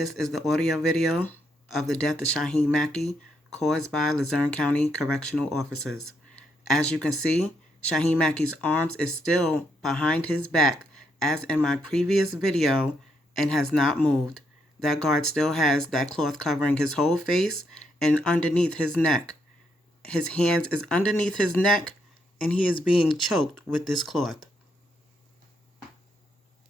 This is the audio video of the death of Shaheen Mackey caused by Luzerne County Correctional Officers. As you can see, Shaheen Mackey's arms is still behind his back as in my previous video and has not moved. That guard still has that cloth covering his whole face and underneath his neck. His hands is underneath his neck and he is being choked with this cloth.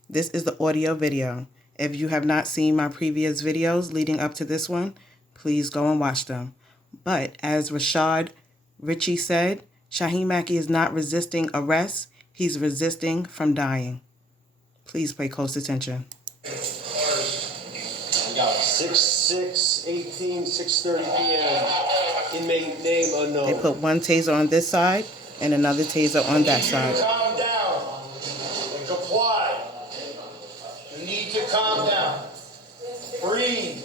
This is the audio video. If you have not seen my previous videos leading up to this one, please go and watch them. But as Rashad Ritchie said, Shaheen Mackey is not resisting arrest. He's resisting from dying. Please pay close attention. We got 6/6/18, 6:30 p.m. Inmate name unknown. They put one taser on this side and another taser on that side. Calm down and comply. You need to calm down. Breathe.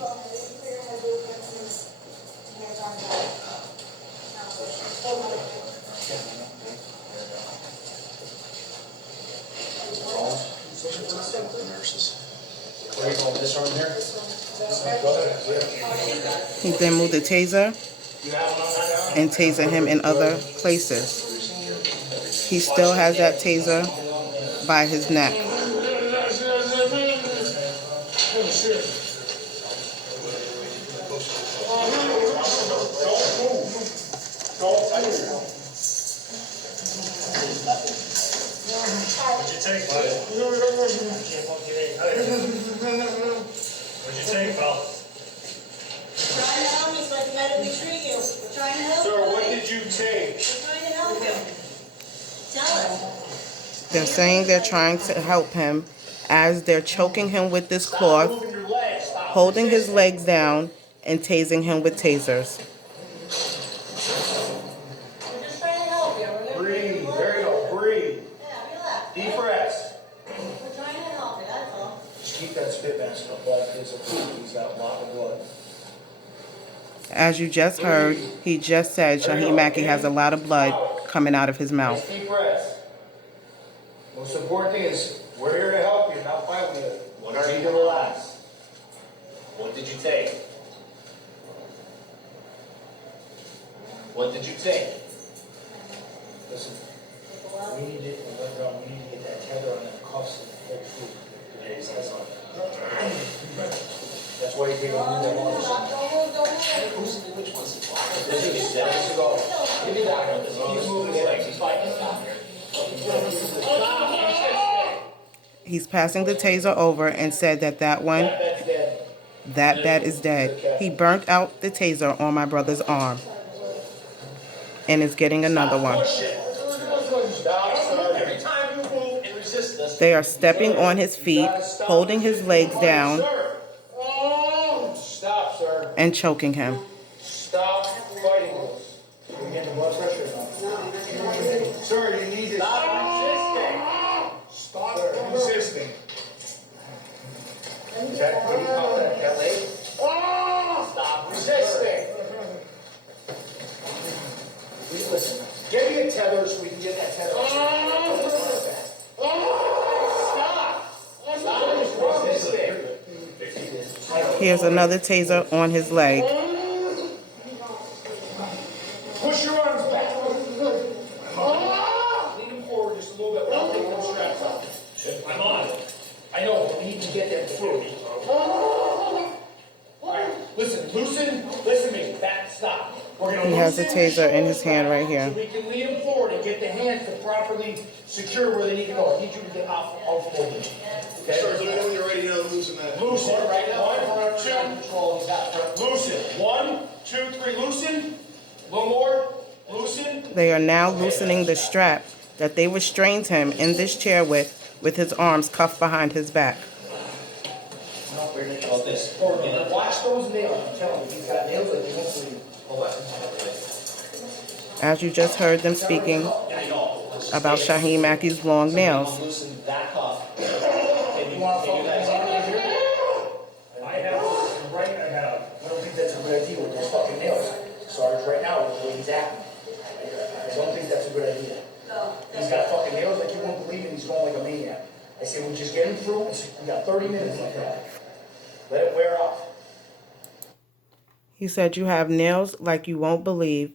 Where are you going? This arm here? He then moved the taser and taser him in other places. He still has that taser by his neck. What'd you take, bud? What'd you take, pal? Trying to help me so I can medically treat you. We're trying to help you. Sir, what did you take? We're trying to help you. Tell us. They're saying they're trying to help him as they're choking him with this cloth, Moving your legs. Stop holding his resisting. legs down, and tasing him with tasers. We're just trying to help you. We're gonna Breathe. There you go. Breathe. Yeah, relax. Deep breaths. We're trying to help you, that's all. Just keep that spit mask up. That is a poop. He's got a lot of blood. As you just heard, he just said Shaheen Mackey has a lot of blood coming out of his mouth. Deep breaths. Most important thing is we're here to help you, not fight with you. What are Need you to relax. What did you take? What did you take? Listen, we need to get that tether on that cuffs and hold food. That's why you take a move that long. Don't move, don't move. Which one's the This is to go. Give me that one. He's moving his legs. He's fighting. Stop here. He's passing the taser over and said that one, That's dead. that bat is dead. He burnt out the taser on my brother's arm and is getting another one. Push it. Stop, sir. Every time you move and resist this, They are stepping on his feet, holding his legs down, Sir. Stop, sir. and choking him. Stop fighting us. You're getting blood pressure now. Sir, you need to stop resisting. Stop resisting. What do you call that? That leg? Stop resisting. Please listen. Give me a tether so we can get that tether. Stop. Stop resisting. Here's another taser on his leg. Push your arms back. Lean them forward just a little bit without taking the straps off. I'm on it. I know, but we need to get them through. Alright, listen to me. Back, stop. We're gonna He has a loosen taser in his shoulders hand right back here. So we can lean them forward and get the hands to properly secure where they need to go. I need you to get off hold them. Okay? Sir, let me know when you're ready to loosen that. Loosen right now. 1, 2. Loosen. 1, 2, 3. Loosen. A little more. Loosen. They are now loosening the strap that they restrained him in this chair with his arms cuffed behind his back. about this. Watch those nails. I'm telling you, he's got nails like you won't believe. As you just heard them speaking about Shaheen Mackey's long nails. Loosen that cuff. You want to focus on it here? I have, right, I don't think that's a good idea with those fucking nails. Sarge, right now, with the way he's acting. I don't think that's a good idea. He's got fucking nails like you won't believe it, he's going like a maniac. I say, we just get him through, we got 30 minutes like that. Let it wear off. He said, "You have nails like you won't believe,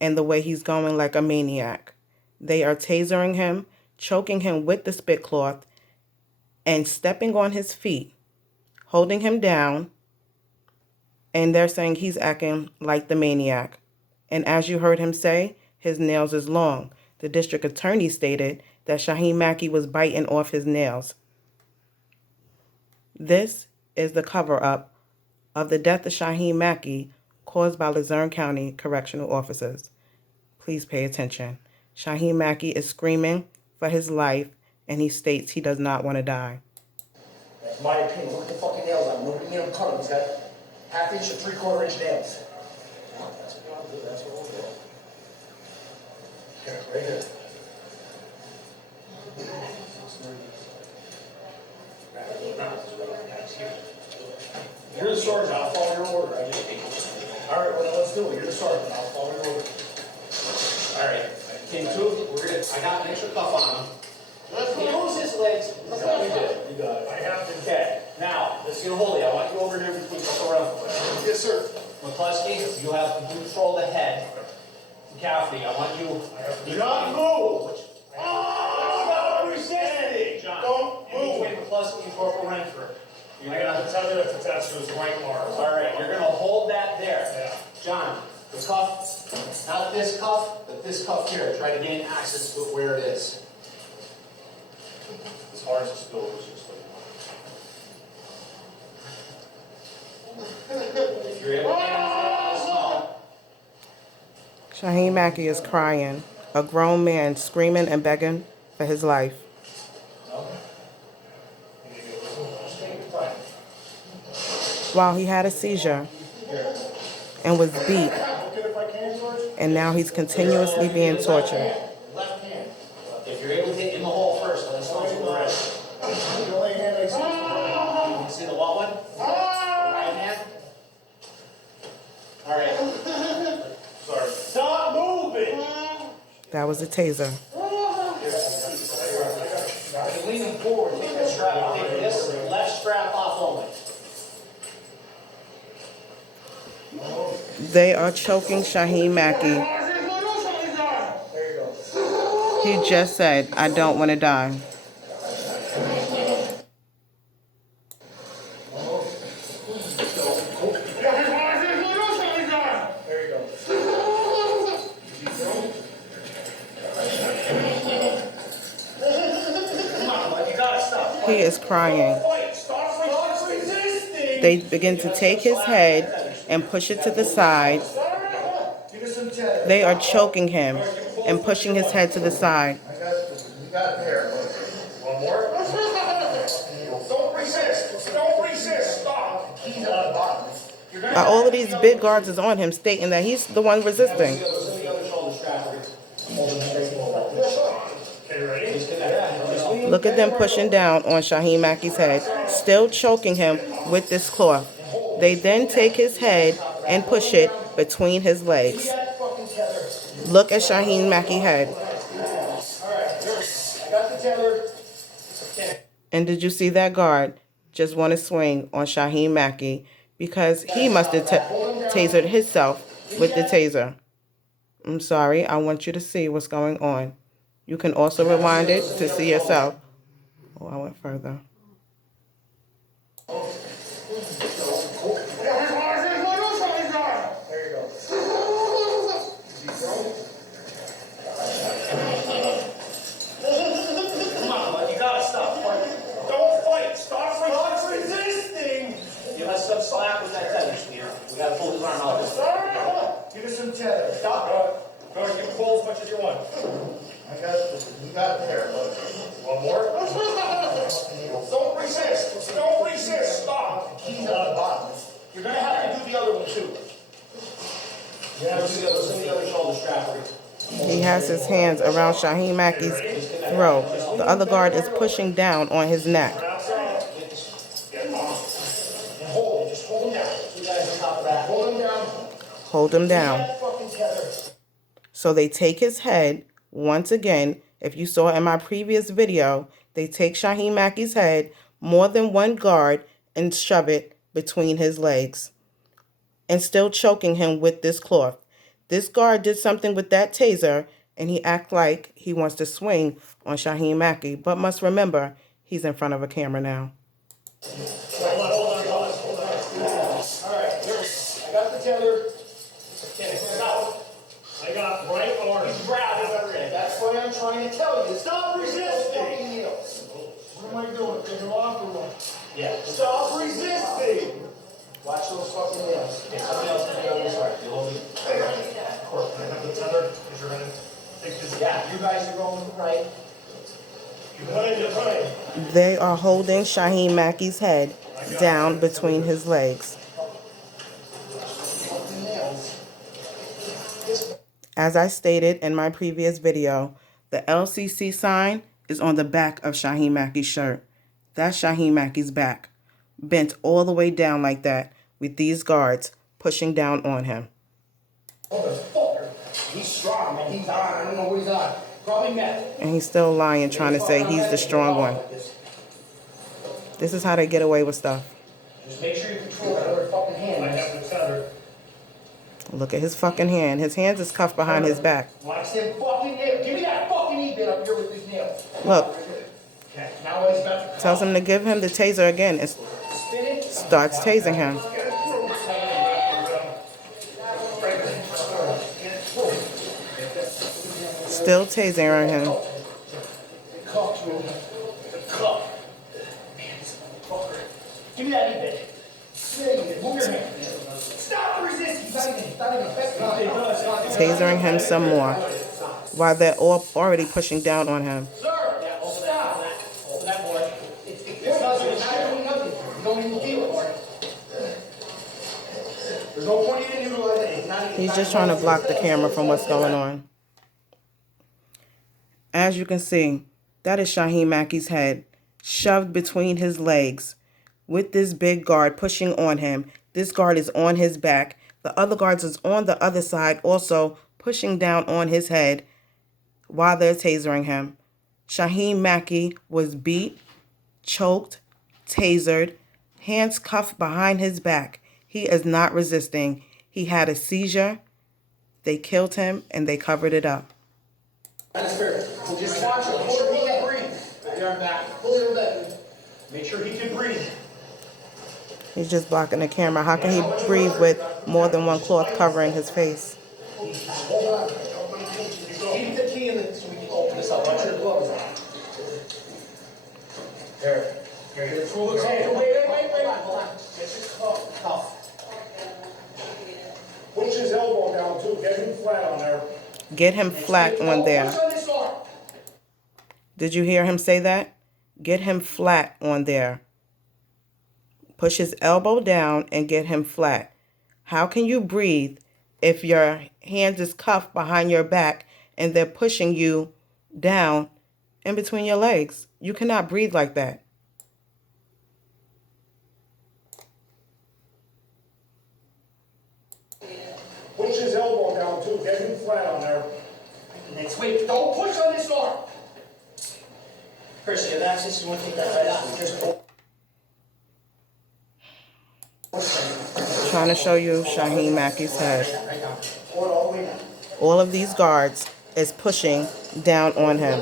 and the way he's going like a maniac." They are tasering him, choking him with the spit cloth, and stepping on his feet, holding him down, and they're saying he's acting like the maniac. And as you heard him say, his nails is long. The district attorney stated that Shaheem Mackey was biting off his nails. This is the cover-up of the death of Shaheem Mackey caused by Luzerne County correctional officers. Please pay attention. Shaheem Mackey is screaming for his life, and he states he does not want to die. That's my opinion. Look at the fucking nails on him. Nobody made him cut him. He's got half-inch and three-quarter-inch nails. That's what I'll do. That's what we'll do. Here, right here. You're the sergeant. I'll follow your order. All right, well, let's do it. You're the sergeant. I'll follow your order. All right, King Two, I got an extra cuff on him. He moves his legs. That's what we did. You got it. I have to. Okay, now, let's get a hold of you. I want you over here between couple around. Yes, sir. McCluskey, you have to control the head. McCaffrey, I want you. Do not move. Stop resisting! John, Don't move. between McCluskey and Corporal Renford. You're I gonna, gotta tell you that's attached to his right arm. all right, you're gonna hold that there. Yeah. John, the cuff, not this cuff, but this cuff here. Try to gain access to where it is. As hard as it goes, just like. If you're able to gain access, no. Shaheem Mackey is crying, a grown man screaming and begging for his life. While he had a seizure and was beat, and now he's continuously being tortured. Left hand. If you're able to hit in the hole first, let us know if you're ready. You can see the what one? Right hand. All right. Sorry. Stop moving. That was a taser. You're leaning forward, take that strap, take this left strap off only. They are choking Shaheem Mackey. He just said, "I don't want to die." He is crying. Stop resisting. They begin to take his head and push it to the side. Give us some tether. They are choking him and pushing his head to the side. You got it there. One more? Don't resist. Don't resist. Stop. Keys on the bottom. All of these big guards is on him, stating that he's the one resisting. Loosen the other shoulder strap. Okay, ready? Look at them pushing down on Shaheem Mackey's head, still choking him with this cloth. They then take his head and push it between his legs. Look at Shaheem Mackey's head. I got the tether. And did you see that guard just want to swing on Shaheem Mackey because he must have tasered himself with the taser? I'm sorry, I want you to see what's going on. You can also rewind it to see yourself. Oh, I went further. Come on, you gotta stop. Don't fight. Stop resisting. You have some slack with that tether, Spear. We gotta pull his arm out this way. Give us some tether. Stop. Go ahead, you can pull as much as you want. You got it there. One more? Don't resist. Don't resist. Stop. Keys on the bottom. You're gonna have to do the other one too. Loosen the other shoulder strap. He has his hands around Shaheem Mackey's throat. The other guard is pushing down on his neck. Hold. Just hold him down. You guys on top of that. Hold him down. Hold him down. That fucking tether. So they take his head. Once again, if you saw in my previous video, they take Shaheem Mackey's head, more than one guard, and shove it between his legs. and still choking him with this cloth. This guard did something with that taser, and he act like he wants to swing on Shaheen Mackey, but must remember, he's in front of a camera now. Hold on. All right, I got the tether. I got right arm. Grab it. That's what I'm trying to tell you. Stop resisting. What am I doing? Take them off or what? Yeah. Stop resisting. Watch those fucking nails. Okay, somebody else can be on this side. You hold me. Court, can I have the tether? Is your hand? Take this. Yeah, you guys are going right. You're behind. They are holding Shaheen Mackey's head down between his legs. Fucking nails. As I stated in my previous video, the LCC sign is on the back of Shaheen Mackey's shirt. That's Shaheen Mackey's back, bent all the way down like that, with these guards pushing down on him. Motherfucker. He's strong, man. He's on. I don't know what he's on. Probably meth. And he's still lying, trying to say he's the strong one. This is how they get away with stuff. Just make sure you control that other fucking hand. I have the tether. Look at his fucking hand. His hands is cuffed behind his back. Watch them fucking nails. Give me that fucking E-bit up here with these nails. Look, Okay, now he's about to tells him to give him the taser again and spin it. starts tasing him. Still tasing him. Cuff to him. The cuff. Man, this motherfucker. Give me that E-bit. Move your hand. Stop resisting. He's not even affecting us. Tasering him some more while they're all already pushing down on him. Sir, stop. Open that board. It's not doing nothing. You don't even feel it. There's no point in utilizing it. It's not even. He's just trying to block the camera from what's going on. As you can see, that is Shaheen Mackey's head shoved between his legs with this big guard pushing on him. This guard is on his back. The other guards is on the other side also pushing down on his head while they're tasering him. Shaheen Mackey was beat, choked, tasered, hands cuffed behind his back. He is not resisting. He had a seizure. They killed him and they covered it up. Just watch it. Pull it. He can breathe. Pull your arm back. Pull your arm back. Make sure he can breathe. He's just blocking the camera. How can he breathe with more than one cloth covering his face? Hold on. Keep the key in the so we can open this up. Watch your gloves on. There. Here. Pull the tape. Wait. Hold on. Get your cuff. Push his elbow down too. Get him flat on there. Get him flat on there. Push on this arm. Did you hear him say that? Get him flat on there. Push his elbow down and get him flat. How can you breathe if your hands is cuffed behind your back and they're pushing you down in between your legs? You cannot breathe like that. Push his elbow down too. Get him flat on there. Next week. Don't push on this arm. Chris, you have access. You want to take that right out? Just pull. Trying to show you Shaheen Mackey's head. Pull it all the way down. All of these guards is pushing down on him.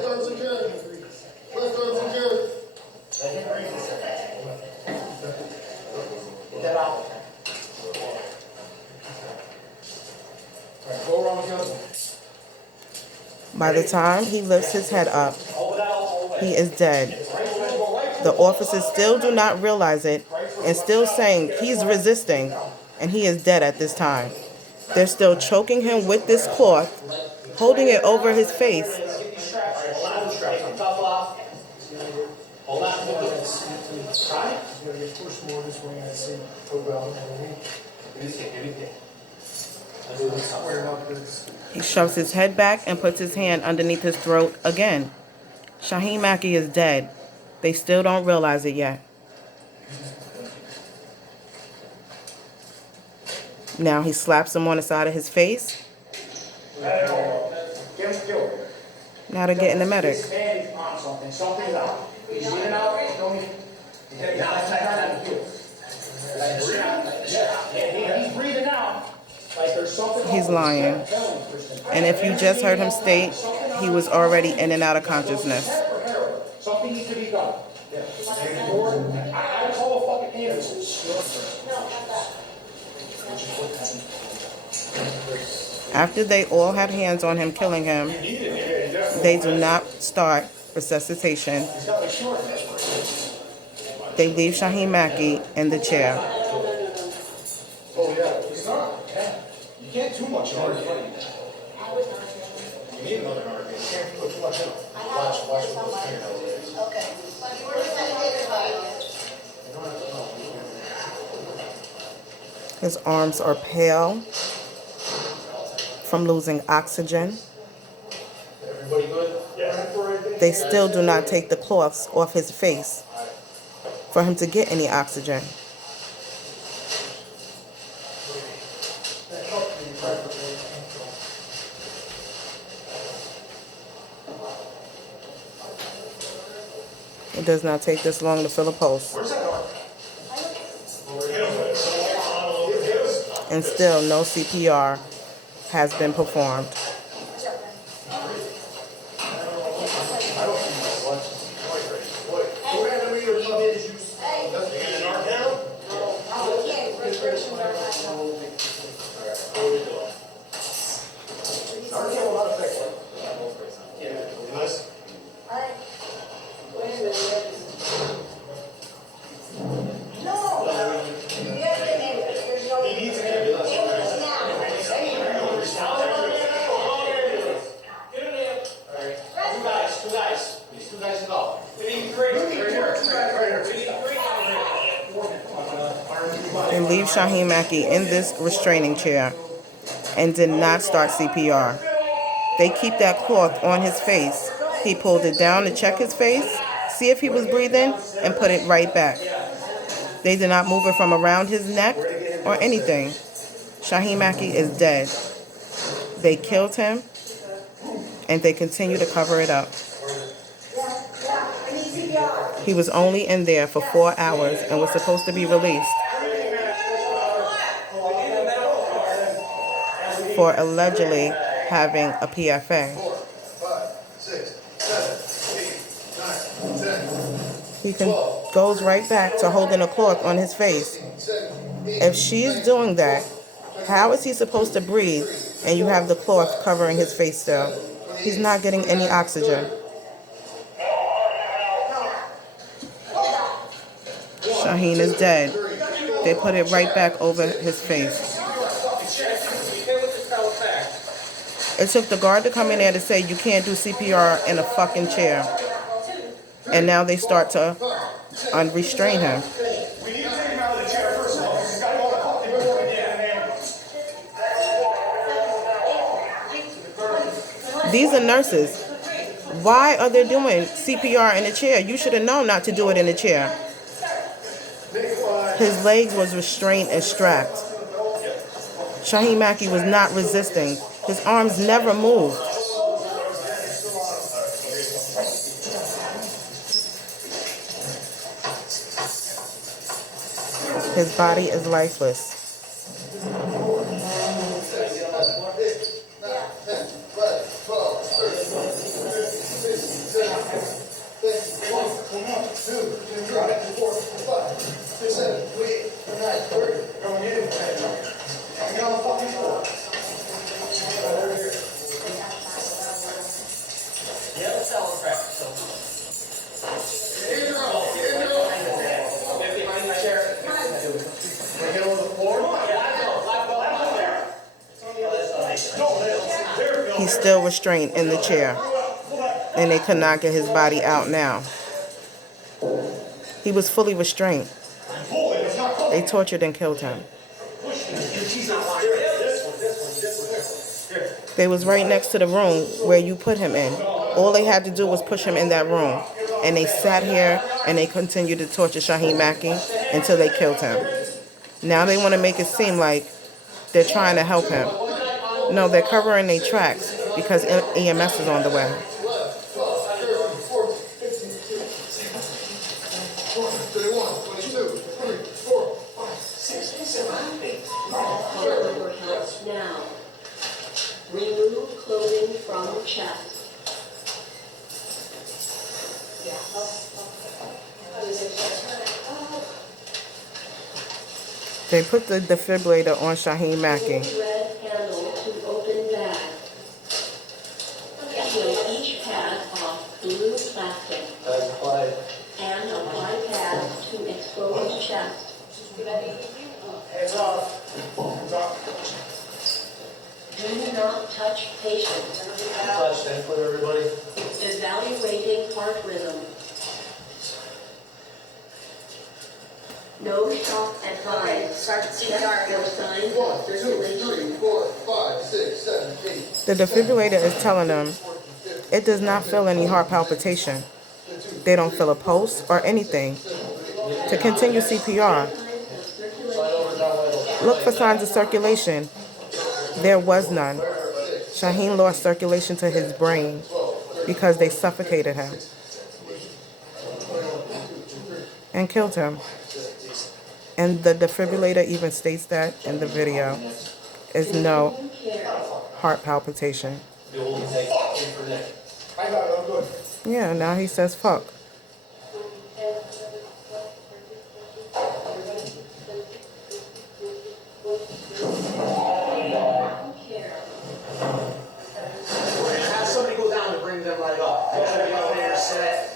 Get that out. Alright, go around the other one. By the time he lifts his head up, Hold that all the way. he is dead. Right. The officers still do not realize it and still saying he's resisting and he is dead at this time. They're still choking him with this cloth, holding it over his face. Get these straps. Hold on. Take the cuff off. Hold on. Try it. He shoves his head back and puts his hand underneath his throat again. Shaheen Mackey is dead. They still don't realize it yet. Now he slaps him on the side of his face. Get him killed. Now they're getting the medic. His hand is on something. Something's out. He's in and out. He's going to get it. He's breathing now. he's lying. And if you just heard him state, he was already in and out of consciousness. Something needs to be done. I call a fucking ambulance. After they all had hands on him, killing him, they do not start resuscitation. They leave Shaheen Mackey in the chair. Oh yeah, he's not. You can't too much on it. You need another arm. You can't put too much in. Watch what those fingernails is. Okay. His arms are pale from losing oxygen. Everybody good? Yeah. They still do not take the cloths off his face for him to get any oxygen. It does not take this long to fill a pulse. And still no CPR has been performed. They leave Shaheen Mackey in this restraining chair and did not start CPR. They keep that cloth on his face. He pulled it down to check his face, see if he was breathing, and put it right back. They did not move it from around his neck or anything. Shaheen Mackey is dead. They killed him, and they continue to cover it up. He was only in there for 4 hours and was supposed to be released for allegedly having a PFA. 4, 5, 6, 7, 8, 9, 10. He goes right back to holding a cloth on his face. If she's doing that, how is he supposed to breathe and you have the cloth covering his face still? He's not getting any oxygen. Shaheen is dead. They put it right back over his face. It took the guard to come in there to say you can't do CPR in a fucking chair. And now they start to unrestrain him. We need to take him out of the chair first of all. He's got to go to fucking before we get an ambulance. These are nurses. Why are they doing CPR in a chair? You should have known not to do it in a chair. His legs was restrained and strapped. Shaheen Mackey was not resisting. His arms never moved. His body is lifeless. He's still restrained in the chair, and they could not get his body out now. He was fully restrained. They tortured and killed him. They was right next to the room where you put him in. All they had to do was push him in that room. And they sat here and they continued to torture Shaheen Mackey until they killed him. Now they want to make it seem like they're trying to help him. No, they're covering their tracks because EMS is on the way. They put the defibrillator on Shaheem Mackey. Red handle to open bag. Peel each pad off blue plastic and apply pad to exposed chest. Hands off. Hands off. Do not touch patient. Touch, then put everybody. Evaluating heart rhythm. No shock advised. Start Check for signs of 1, 2, 3, circulation. 4, 5, 6, 7, 8. The defibrillator is telling them it does not feel any heart palpitation. They don't feel a pulse or anything. To continue CPR, look for signs of circulation. There was none. Shaheem lost circulation to his brain because they suffocated him and killed him. And the defibrillator even states that in the video. Is no heart palpitation. I got it, I'm good. Yeah, now he says fuck. We're gonna have somebody go down to bring them right up. Make sure the elevator's set.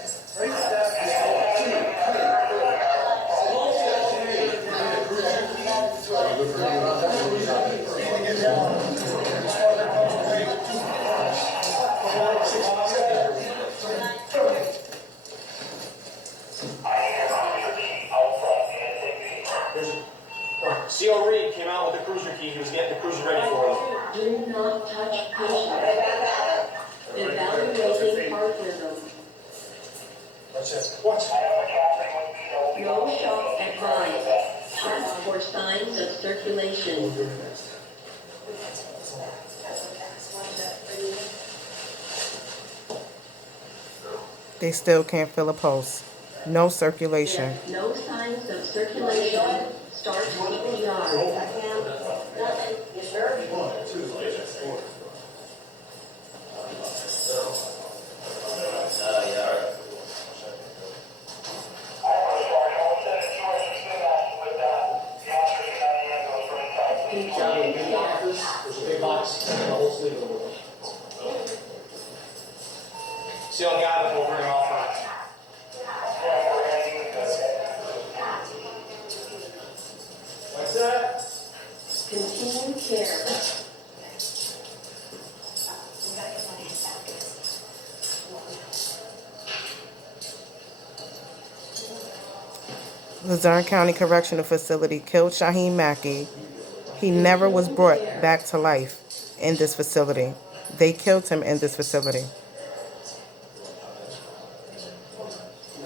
CO Reed came out with the cruiser key. He was getting the cruiser ready for them. Do not touch patient. Evaluating heart rhythm. That's it. What? No shock advised. Check for signs of circulation. They still can't feel a pulse. No circulation. No signs of circulation. Start CPR. There's a big box. The whole sleeve of it. See all got it over and all front. What's that? Continue care. Luzerne County Correctional Facility killed Shaheem Mackey. He never was brought back to life in this facility. They killed him in this facility.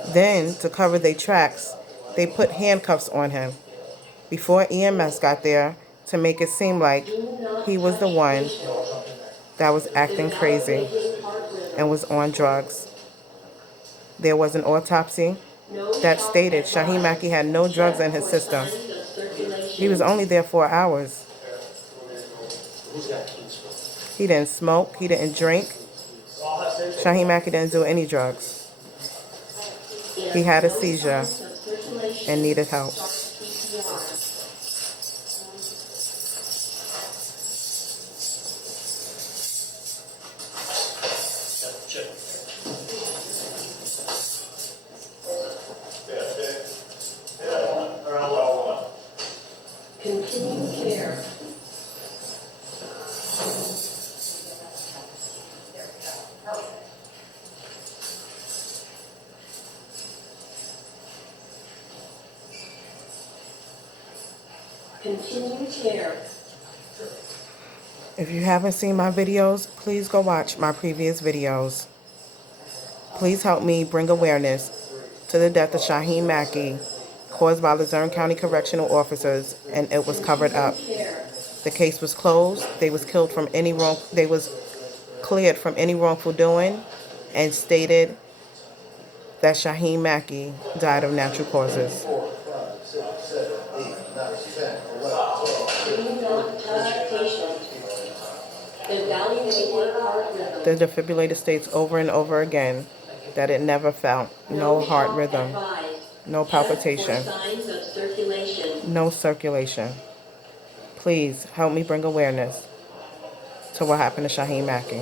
Then, to cover their tracks, they put handcuffs on him before EMS got there to make it seem like he was the one that was acting crazy and was on drugs. There was an autopsy that stated Shaheem Mackey had no drugs in his system. He was only there 4 hours. He didn't smoke. He didn't drink. Shaheem Mackey didn't do any drugs. He had a seizure and needed help. Continue care. Continue care. If you haven't seen my videos, please go watch my previous videos. Please help me bring awareness to the death of Shaheem Mackey caused by Luzerne County Correctional Officers, and it was covered up. The case was closed. They was cleared from any wrongful doing and stated that Shaheem Mackey died of natural causes. 4, 5, 6, 7, 8, 9, 10, 11, 12. Do not touch patient. Evaluating heart rhythm. The defibrillator states over and over again that it never felt no heart rhythm. Advised. No Check palpitation. for signs of circulation. No circulation. Please help me bring awareness to what happened to Shaheem Mackey.